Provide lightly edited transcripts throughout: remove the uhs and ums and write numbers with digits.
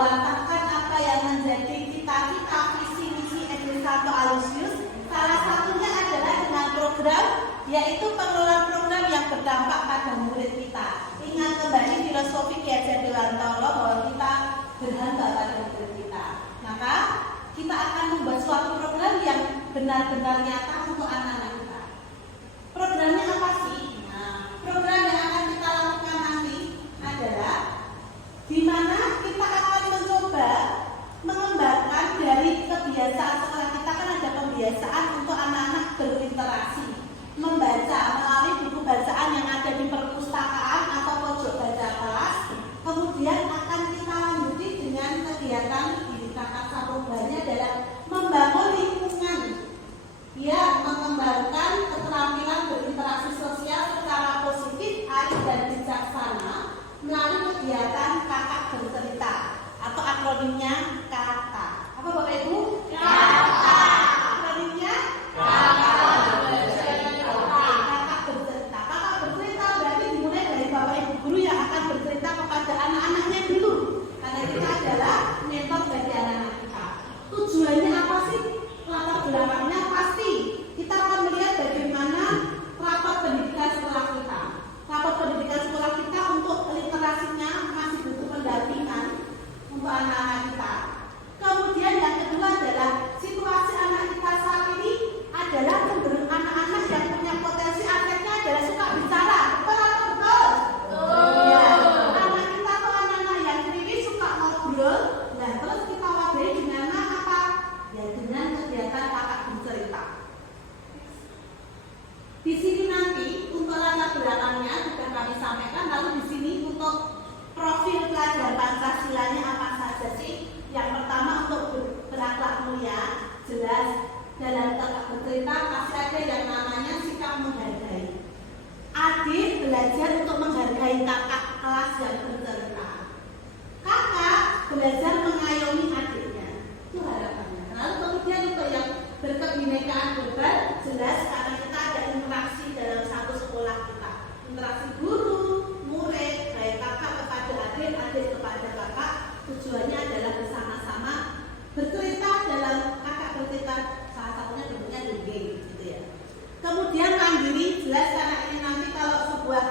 mengejawantahkan apa yang menjadi cita-cita visi misi SD Santo Aloysius. Salah satunya adalah dengan program, yaitu pengelolaan program yang berdampak pada murid kita. Ingat kembali filosofi Ki Hajar Dewantara bahwa kita berhamba pada murid kita. Maka kita akan membuat suatu program yang benar-benar nyata untuk anak-anak kita. Programnya apa sih? Nah, program yang akan kita lakukan nanti adalah di mana kita akan mencoba mengembangkan dari kebiasaan sekolah kita. Kan ada pembiasaan untuk anak-anak berinteraksi, membaca melalui buku bacaan yang ada di perpustakaan atau pojok baca kelas. Kemudian akan kita lanjuti dengan kegiatan di kakak sarubanya adalah membangun lingkungan yang mengembangkan keterampilan berinteraksi sosial secara positif, arif dan bijaksana melalui kegiatan kakak bercerita atau akronimnya KATA. Apa Bapak Ibu? KATA. Akronimnya KATA bercerita. Kakak bercerita. Kakak bercerita berarti dimulai dari Bapak Ibu guru yang akan bercerita kepada anak-anaknya dulu. Karena kita adalah mentor bagi anak-anak kita. Tujuannya apa sih? Latar belakangnya pasti kita akan melihat bagaimana rapat pendidikan sekolah kita. Rapat pendidikan sekolah kita untuk literasinya masih butuh pendampingan untuk anak-anak kita. Kemudian yang kedua adalah situasi anak kita saat ini adalah cenderung anak-anak yang punya potensi asetnya adalah suka bicara. Betul atau betul? Ya. Anak kita tuh anak-anak yang kritis suka ngobrol. Nah terus kita wadahi dengan apa? Ya dengan kegiatan kakak bercerita. Di sini nanti untuk latar belakangnya sudah kami sampaikan. Lalu di sini untuk profil pelajar Pancasilanya apa saja sih? Yang pertama untuk berakhlak mulia, jelas dalam kakak bercerita pasti ada yang namanya sikap menghargai. Adik belajar untuk menghargai kakak kelas yang bercerita. Kakak belajar mengayomi adiknya. Itu harapannya. Lalu kemudian untuk yang berkebinekaan global, jelas karena kita ada interaksi dalam satu sekolah kita. Interaksi guru, murid, baik kakak kepada adik, adik kepada kakak. Tujuannya adalah bersama-sama bercerita dalam kakak bercerita. Salah satunya bentuknya dongeng, gitu ya. Kemudian mandiri, jelas karena ini nanti kalau sebuah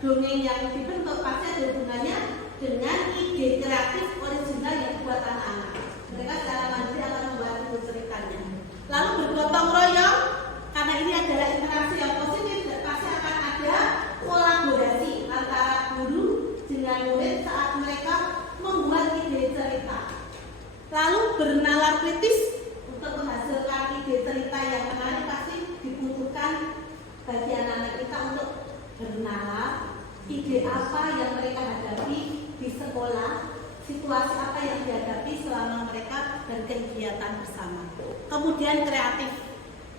dongeng yang dibentuk pasti ada hubungannya dengan ide kreatif original yang dibuat anak-anak. Mereka secara mandiri akan membuat buku ceritanya. Lalu bergotong royong, karena ini adalah interaksi yang positif dan pasti akan ada kolaborasi antara guru dengan murid saat mereka membuat ide cerita. Lalu bernalar kritis untuk menghasilkan ide cerita yang menarik pasti dibutuhkan bagi anak-anak kita untuk bernalar ide apa yang mereka hadapi di sekolah, situasi apa yang dihadapi selama mereka berkegiatan bersama. Kemudian kreatif,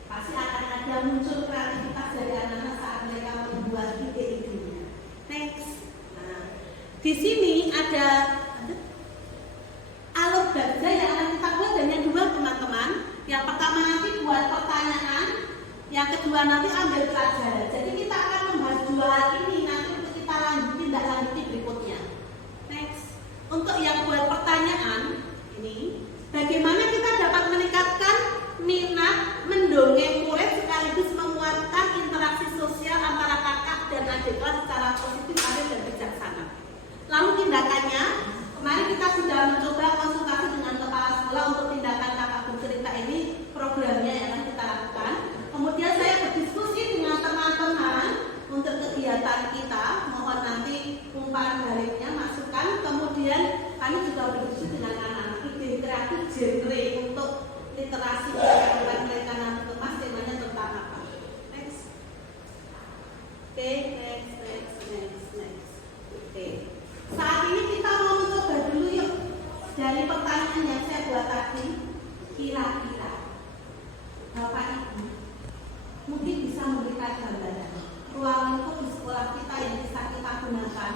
pasti akan ada muncul kreativitas dari anak-anak saat mereka membuat ide-idenya. Next, nah, di sini ada alur baja yang akan kita buat dan yang dua teman-teman. Yang pertama nanti buat pertanyaan, yang kedua nanti ambil pelajaran. Jadi kita akan membahas dua hal ini nanti untuk kita tindak lanjuti berikutnya. Next, untuk yang buat pertanyaan ini, bagaimana kita dapat meningkatkan minat mendongeng murid sekaligus menguatkan interaksi sosial antara kakak dan adik kelas secara positif, arif dan bijaksana. Lalu tindakannya, kemarin kita sudah mencoba konsultasi dengan kepala sekolah untuk tindakan kakak bercerita ini, programnya yang akan kita lakukan. Kemudian saya berdiskusi dengan teman-teman untuk kegiatan kita, mohon nanti umpan baliknya masukkan. Kemudian kami juga berdiskusi dengan anak-anak ide kreatif genre untuk literasi yang mereka nanti kemas temanya tentang apa. Next. Oke, next. Oke. Saat ini kita mau mencoba dulu yuk dari pertanyaan yang saya buat tadi. Kira-kira Bapak Ibu mungkin bisa memberikan gambaran ruang lingkup di sekolah kita yang bisa kita gunakan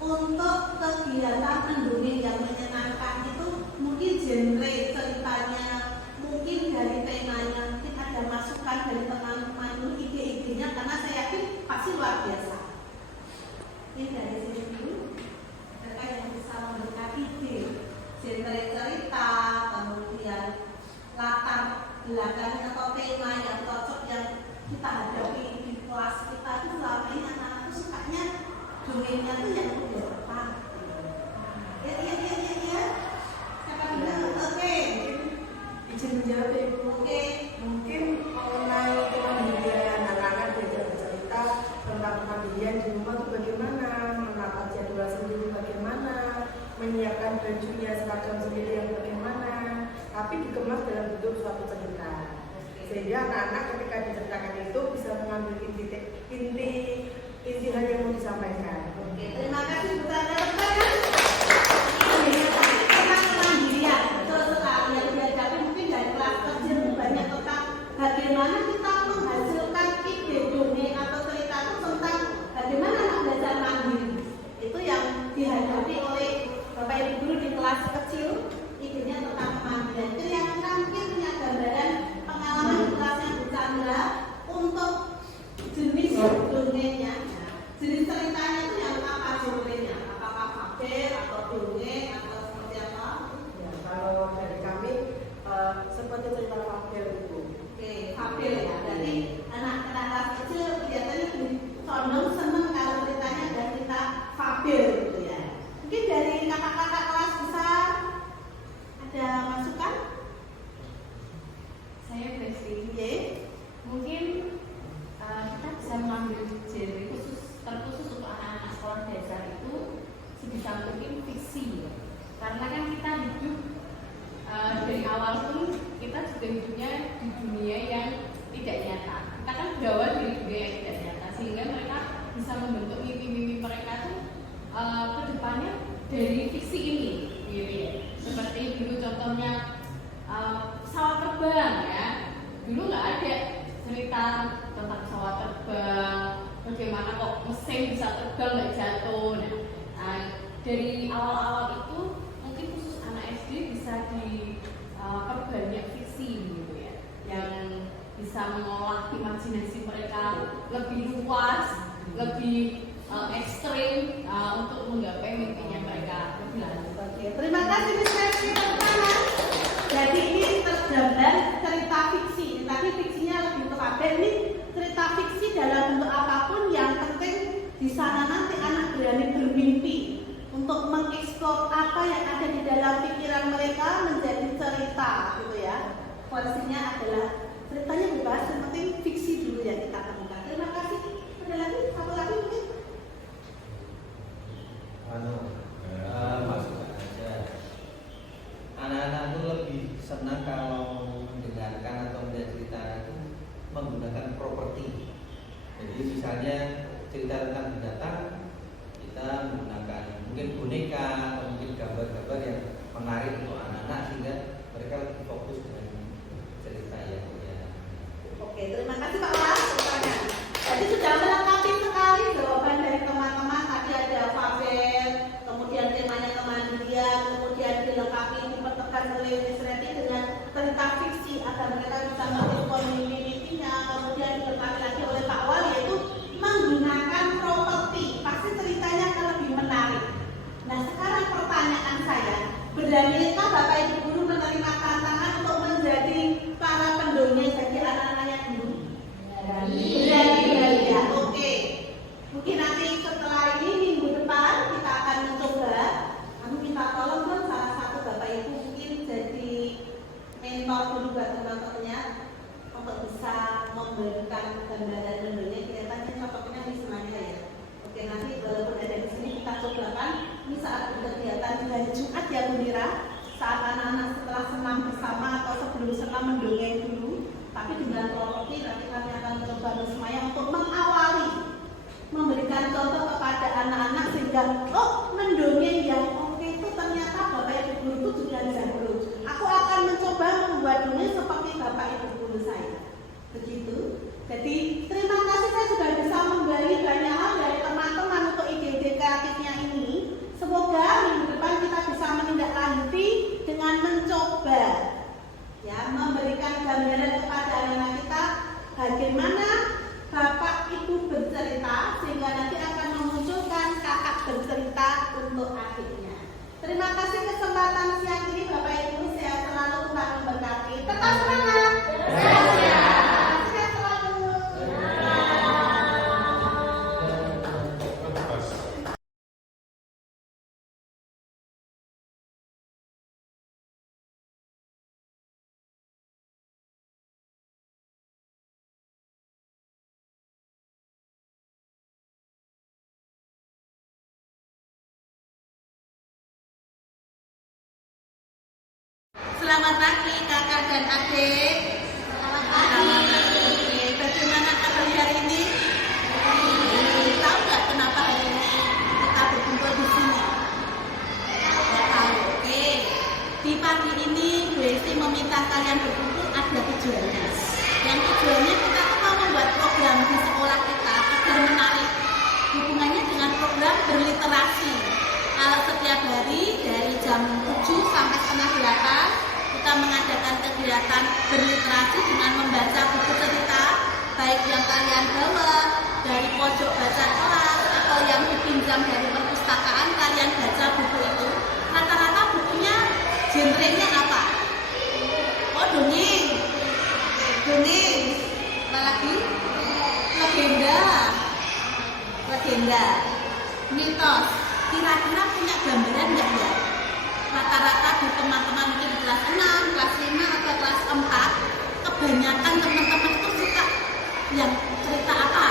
untuk kegiatan mendongeng yang menyenangkan itu. Mungkin genre ceritanya, mungkin dari temanya, mungkin ada masukan dari teman-teman, ide-idenya, karena saya yakin pasti luar biasa. Ini dari sini dulu, mereka yang bisa memberikan ide. manggilnya tuh yang udah tepat. Ya. Siapa dulu? Oke. Izin menjawab ya Ibu. Oke. Mungkin mengenai kemandirian anak-anak diajak bercerita tentang kemandirian di rumah itu bagaimana, menata jadwal sendiri bagaimana, menyiapkan bajunya seragam sendiri yang bagaimana, tapi dikemas dalam bentuk suatu cerita. Sehingga anak-anak ketika diceritakan itu bisa mengambil inti hal yang mau disampaikan. Oke, terima kasih Bu Tanda. Tentang kemandirian, betul sekali yang dihadapi mungkin dari kelas kecil banyak tentang bagaimana kita menghasilkan ide dongeng atau cerita itu tentang bagaimana anak belajar mandiri. Itu yang dihadapi oleh Bapak Ibu guru di kelas kecil, idenya tentang kemandirian. Kira-kira mungkin punya gambaran pengalaman di kelasnya Bu Chandra untuk jenis dongengnya, jenis ceritanya itu yang apa genrenya? Apakah fabel atau dongeng atau seperti apa? Ya, kalau dari kami seperti cerita fabel itu. Oke, fabel ya. Jadi anak-anak kelas kecil kelihatannya lebih condong seneng kalau ceritanya ada cerita fabel gitu ya. Mungkin dari kakak-kakak kelas besar ada masukan? Saya Besti. Oke. Mungkin kita bisa mengambil genre terkhusus untuk anak-anak sekolah dasar itu sebisa mungkin fiksi ya. Karena kan kita hidup dari awal pun kita juga hidupnya di dunia yang tidak nyata. Kita kan berawal dari dunia yang tidak nyata, sehingga mereka bisa membentuk mimpi-mimpi mereka tuh ke depannya dari fiksi ini gitu ya. Seperti dulu contohnya pesawat terbang ya. Dulu nggak ada cerita tentang pesawat terbang, bagaimana kok mesin bisa terbang nggak jatuh. Nah, dari awal-awal itu mungkin khusus anak SD bisa diperbanyak fiksi gitu ya, yang bisa mengolah imajinasi mereka lebih luas, lebih ekstrim untuk menggapai mimpinya mereka lebih lanjut. Oke, terima kasih Miss Mercy pertama. Jadi ini tergambar cerita fiksi. Tadi fiksinya lebih ke fabel. Ini cerita fiksi dalam bentuk apapun, yang penting di sana nanti anak berani bermimpi untuk mengeksplor apa yang ada di dalam pikiran mereka menjadi cerita gitu ya. Versinya adalah ceritanya bebas, yang penting fiksi dulu yang kita temukan. Terima kasih. Ada lagi? Satu lagi mungkin? Masukkan aja. Anak-anak itu lebih senang kalau mendengarkan atau melihat cerita itu menggunakan properti. Jadi misalnya cerita tentang binatang, kita menggunakan mungkin boneka atau mungkin gambar-gambar yang menarik untuk anak-anak sehingga mereka lebih fokus dengan cerita yang ya. Oke, terima kasih Pak Was. Jadi sudah melengkapi sekali jawaban dari teman-teman. Tadi ada fabel, kemudian temanya kemandirian, kemudian dilengkapi dipertegas oleh Miss Reti dengan cerita fiksi agar mereka bisa mengeksplor mimpi-mimpinya. Kemudian dilengkapi lagi oleh Pak Wal, yaitu menggunakan properti. Pasti ceritanya akan lebih menarik. Nah, sekarang pertanyaan saya, beranikah Bapak Ibu guru menerima tantangan untuk menjadi para pendongeng bagi anak-anaknya dulu? Berani ya. Oke. Mungkin nanti setelah ini minggu depan kita akan mencoba. Namun kita tolong dong salah satu Bapak Ibu mungkin jadi mentor dulu buat teman-temannya untuk bisa memberikan gambaran mendongeng. Kelihatannya cocoknya di semuanya ya. Oke, nanti walaupun ada di sini kita cobakan. Ini saat kegiatan di hari Jumat ya Bu Mira, saat anak-anak setelah senam bersama atau sebelum senam mendongeng dulu. Tapi dengan properti nanti kami akan coba bersemuanya untuk mengawali, memberikan contoh kepada anak-anak sehingga mendongeng yang oke itu ternyata Bapak Ibu guru itu juga jago. Aku akan mencoba membuat dongeng seperti Bapak Ibu guru saya. Begitu. Jadi terima kasih, saya sudah bisa menggali banyak hal dari teman-teman untuk ide-ide kreatifnya ini. Semoga minggu depan kita bisa menindaklanjuti dengan mencoba ya, memberikan gambaran kepada anak-anak kita bagaimana Bapak Ibu bercerita sehingga nanti akan memunculkan kakak bercerita untuk adiknya. Terima kasih kesempatan siang ini Bapak Ibu, sehat selalu, Tuhan memberkati. Tetap semangat. Sehat selalu. selamat pagi kakak dan adik. Selamat pagi. Bagaimana kabar hari ini? Tahu nggak kenapa hari ini kita berkumpul di sini? Tahu. Oke. Di pagi ini Bu Esti meminta kalian berkumpul ada tujuannya. Yang tujuannya kita tuh mau membuat program di sekolah kita agar menarik hubungannya dengan program berliterasi. Kalau setiap hari dari jam 7 sampai setengah 8 kita mengadakan kegiatan berliterasi dengan membaca buku cerita, baik yang kalian bawa dari pojok baca kelas atau yang dipinjam dari perpustakaan, kalian baca buku itu. Rata-rata bukunya genrenya apa? Oh, dongeng. Dongeng. Apa lagi? Legenda. Mitos. Kira-kira punya gambaran nggak ya? Rata-rata di teman-teman mungkin di kelas 6, kelas 5 atau kelas 4, kebanyakan teman-teman itu suka yang cerita apa?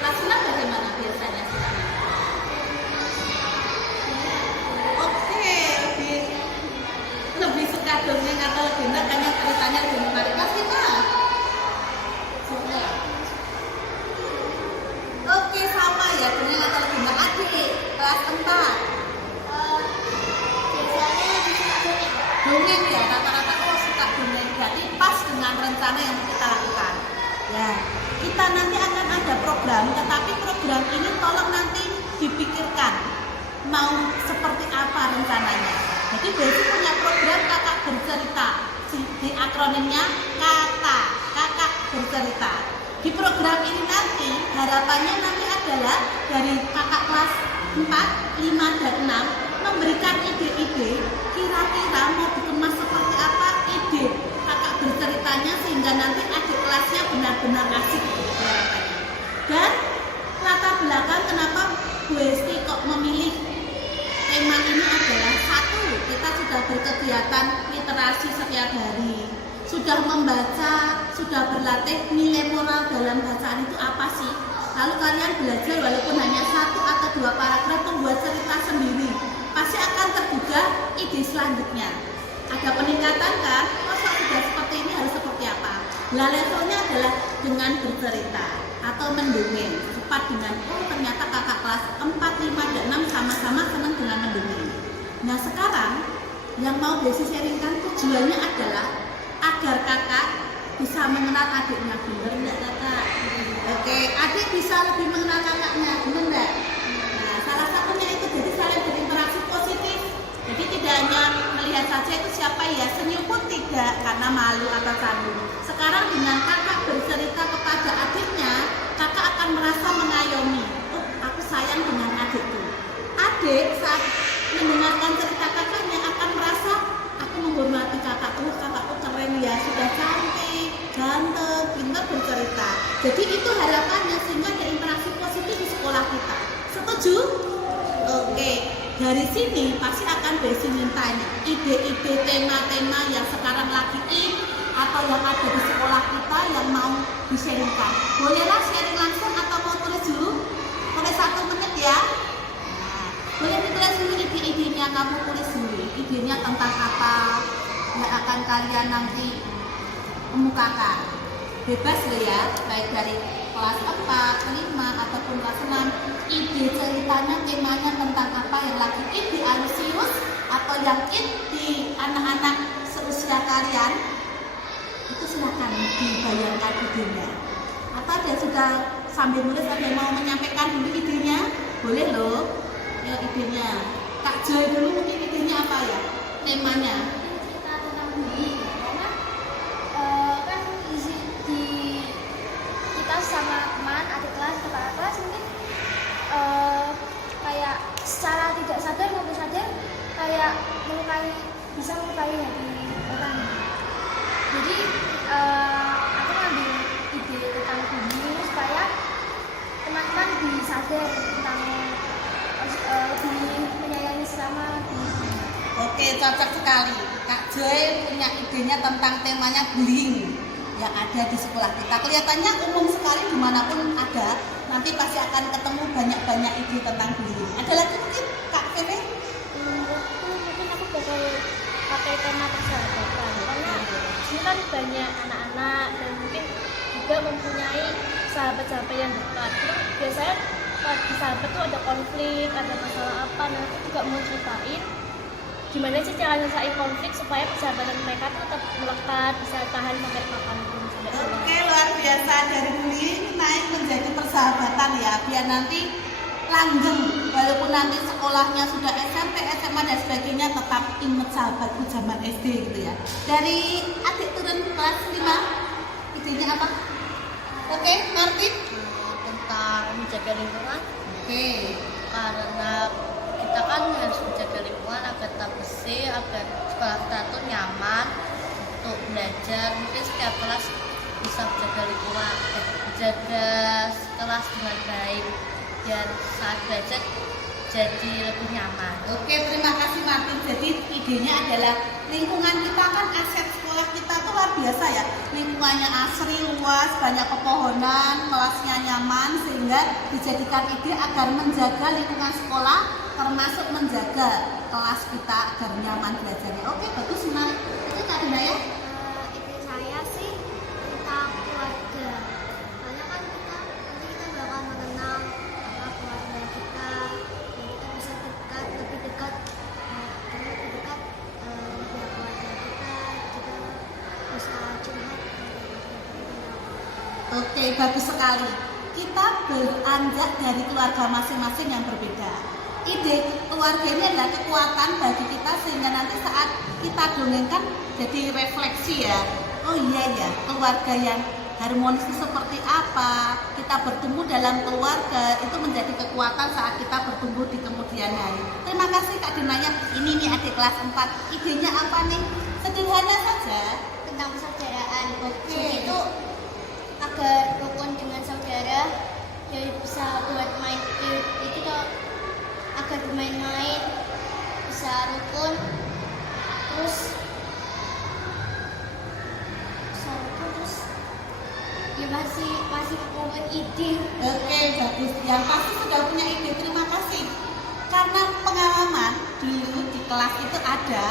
Kelas 6 bagaimana biasanya suka? Oke, lebih suka dongeng atau legenda karena ceritanya lebih menarik. Kelas 5? Oke, sama ya, dongeng atau legenda. Adik, kelas 4. Dongeng ya, rata-rata suka dongeng. Jadi pas dengan rencana yang kita lakukan. Ya, kita nanti akan ada program, tetapi program ini tolong nanti dipikirkan mau seperti apa rencananya. Jadi Besi punya program kakak bercerita, di akronimnya KATA, kakak bercerita. Di program ini nanti harapannya nanti adalah dari kakak kelas 4, 5, dan 6 memberikan ide-ide kira-kira mau dikemas seperti apa ide kakak berceritanya sehingga nanti adik kelasnya benar-benar asik harapannya. Dan latar belakang kenapa Bu Esti kok memilih tema ini adalah satu, kita sudah berkegiatan literasi setiap hari, sudah membaca, sudah berlatih nilai moral dalam bacaan itu apa sih. Lalu kalian belajar walaupun hanya 1 atau 2 paragraf membuat cerita sendiri, pasti akan tergugah ide selanjutnya. Ada peningkatan kan? Masa sudah seperti ini harus seperti apa? Lah levelnya adalah dengan bercerita atau mendongeng. Cepat dengan ternyata kakak kelas 4, 5, dan 6 sama-sama senang dengan mendongeng. Nah sekarang yang mau Besi sharingkan tujuannya adalah agar kakak bisa mengenal adiknya. Bener enggak kakak? Oke, adik bisa lebih mengenal kakaknya, bener enggak? Nah, salah satunya itu jadi saling berinteraksi positif. Jadi tidak hanya melihat saja itu siapa ya, senyum pun tidak karena malu atau canggung. Sekarang dengan kakak bercerita kepada adiknya, kakak akan merasa mengayomi. Oh, aku sayang dengan adikku. Adik saat mendengarkan cerita kakaknya akan merasa aku menghormati kakakku, kakakku keren ya, sudah cantik, ganteng, pintar bercerita. Jadi itu harapannya sehingga ada interaksi positif di sekolah kita. Setuju? Oke, dari sini pasti akan Besi mintanya ide-ide tema-tema yang sekarang lagi atau yang ada di sekolah kita yang mau di-sharingkan. Bolehlah sharing langsung atau mau tulis dulu? Boleh 1 menit ya? Nah, boleh ditulis dulu ide-idenya, kamu tulis dulu. Idenya tentang apa yang akan kalian nanti kemukakan. Bebas loh ya, baik dari kelas 4, 5, ataupun kelas 6. Ide ceritanya, temanya tentang apa yang lagi di Alusius atau yang di anak-anak seusia kalian, itu silakan dibayangkan idenya. Atau ada sudah sambil nulis, ada yang mau menyampaikan dulu idenya, boleh loh. Ya idenya, Kak Joy dulu mungkin idenya apa ya, temanya? Cerita tentang bumi, karena kan di kita sama teman, adik kelas, kakak kelas mungkin kayak secara tidak sadar maupun sadar kayak bisa melukai hati orang. Jadi aku ngambil ide tentang bumi supaya teman-teman lebih sadar tentang lebih menyayangi sesama. Oke, cocok sekali. Kak Joy punya idenya tentang temanya bullying yang ada di sekolah kita. Kelihatannya umum sekali dimanapun ada. Nanti pasti akan ketemu banyak-banyak ide tentang bullying. Ada lagi mungkin Kak Febe? Mungkin aku bakal pakai tema persahabatan. sini kan banyak anak-anak dan mungkin juga mempunyai sahabat-sahabat yang dekat. Terus biasanya di sahabat tuh ada konflik, ada masalah apa, nah aku juga mau ceritain gimana sih cara nyelesain konflik supaya persahabatan mereka tuh tetap melekat, bisa tahan sampai kapanpun, sampai tua. Oke, luar biasa, dari bullying naik menjadi persahabatan ya, biar nanti langgeng, walaupun nanti sekolahnya sudah SMP, SMA dan sebagainya, tetap ingat sahabatku zaman SD gitu ya. Dari adik turun kelas 5, idenya apa? Oke, Martin? Tentang menjaga lingkungan. Oke. Karena kita kan harus menjaga lingkungan agar tetap bersih, agar sekolah kita tuh nyaman untuk belajar. Mungkin setiap kelas bisa menjaga lingkungan, menjaga kelas dengan baik, biar saat belajar jadi lebih nyaman. Oke, terima kasih Martin. Jadi idenya adalah lingkungan kita kan aset sekolah kita tuh luar biasa ya. Lingkungannya asri, luas, banyak pepohonan, kelasnya nyaman, sehingga dijadikan ide agar menjaga lingkungan sekolah, termasuk menjaga kelas kita agar nyaman belajarnya. Oke, bagus, menarik. Itu Kak Dina ya? Ide saya sih tentang keluarga. Karena kan kita bakal mengenal keluarga kita, dan kita bisa dekat, lebih dekat pihak keluarga kita, juga bisa curhat. Oke, bagus sekali. Kita beranjak dari keluarga masing-masing yang berbeda. Ide keluarga ini adalah kekuatan bagi kita, sehingga nanti saat kita dongengkan jadi refleksi ya. Oh iya ya, keluarga yang harmonis itu seperti apa? Kita bertumbuh dalam keluarga itu menjadi kekuatan saat kita bertumbuh di kemudian hari. Terima kasih Kak Dinanya. Ini nih adik kelas 4. Idenya apa nih? Sederhana saja. Tentang persaudaraan. Oke. Jadi itu agar rukun dengan saudara, jadi bisa buat main itu tuh, agar bermain-main bisa rukun, terus ya masih membuat ide. Oke, bagus. Yang pasti sudah punya ide. Terima kasih. Karena pengalaman dulu di kelas itu ada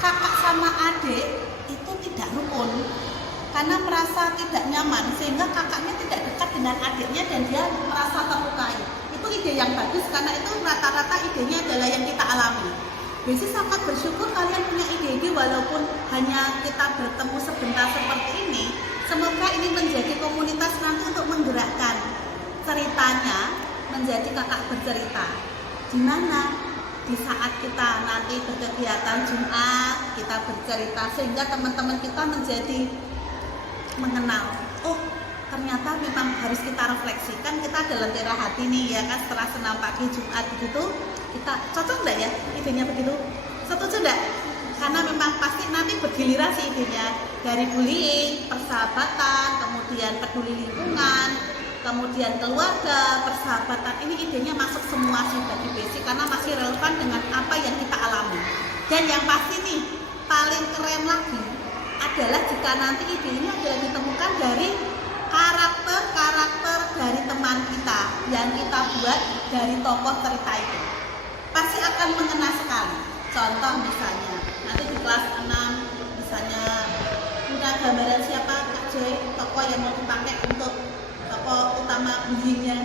kakak sama adik itu tidak rukun karena merasa tidak nyaman, sehingga kakaknya tidak dekat dengan adiknya dan dia merasa terlukai. Itu ide yang bagus, karena itu rata-rata idenya adalah yang kita alami. Besi sangat bersyukur kalian punya ide-ide, walaupun hanya kita bertemu sebentar seperti ini. Semoga ini menjadi komunitas nanti untuk menggerakkan ceritanya menjadi kakak bercerita. Di mana di saat kita nanti berkegiatan Jumat, kita bercerita, sehingga teman-teman kita menjadi mengenal. Oh, ternyata memang harus kita refleksikan. Kita dalam daerah hati nih ya kan, setelah senam pagi Jumat begitu, kita cocok enggak ya idenya begitu? Setuju enggak? Karena memang pasti nanti bergiliran sih idenya, dari bullying, persahabatan, kemudian peduli lingkungan, kemudian keluarga, persahabatan. Ini idenya masuk semua sih bagi basic, karena masih relevan dengan apa yang kita alami. Dan yang pasti nih paling keren lagi adalah jika nanti ide ini adalah ditemukan dari karakter dari teman kita yang kita buat dari tokoh cerita itu, pasti akan mengena sekali. Contoh misalnya nanti di kelas 6 misalnya punya gambaran siapa Kak J, tokoh yang mau dipakai untuk tokoh utama bullyingnya.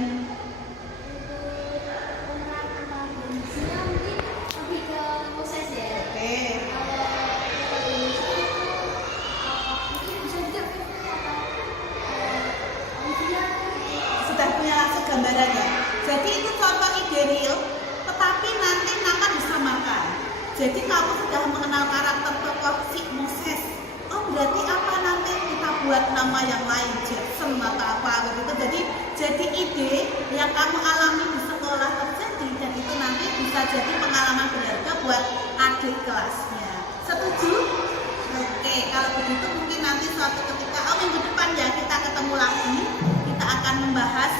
Gambarannya. Jadi itu contoh ide real, tetapi nanti akan disamakan. Jadi kamu sudah mengenal karakter tokoh si Moses. Oh berarti apa nanti kita buat nama yang lain, Jackson atau apa gitu. Jadi ide yang kamu alami di sekolah terjadi, dan itu nanti bisa jadi pengalaman berharga buat adik kelasnya. Setuju? Oke, kalau begitu mungkin nanti suatu ketika, minggu depan ya kita ketemu lagi. Kita akan membahas.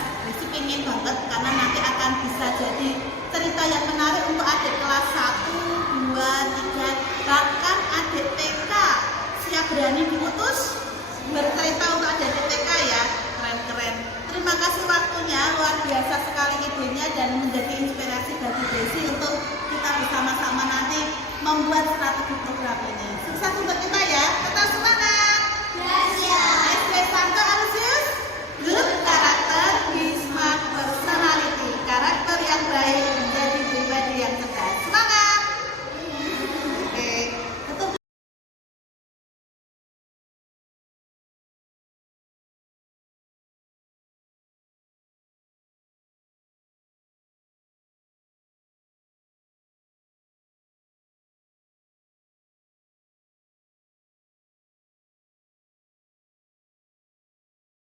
Ingin banget karena nanti akan bisa jadi cerita yang menarik untuk adik kelas 1, 2, 3, bahkan adik TK. Siap berani diutus bercerita untuk adik TK ya. Keren-keren. Terima kasih waktunya, luar biasa sekali idenya dan menjadi inspirasi bagi Desi untuk kita bersama-sama nanti membuat strategi program ini. Sukses untuk kita ya. Tetap semangat. Tante Alusius.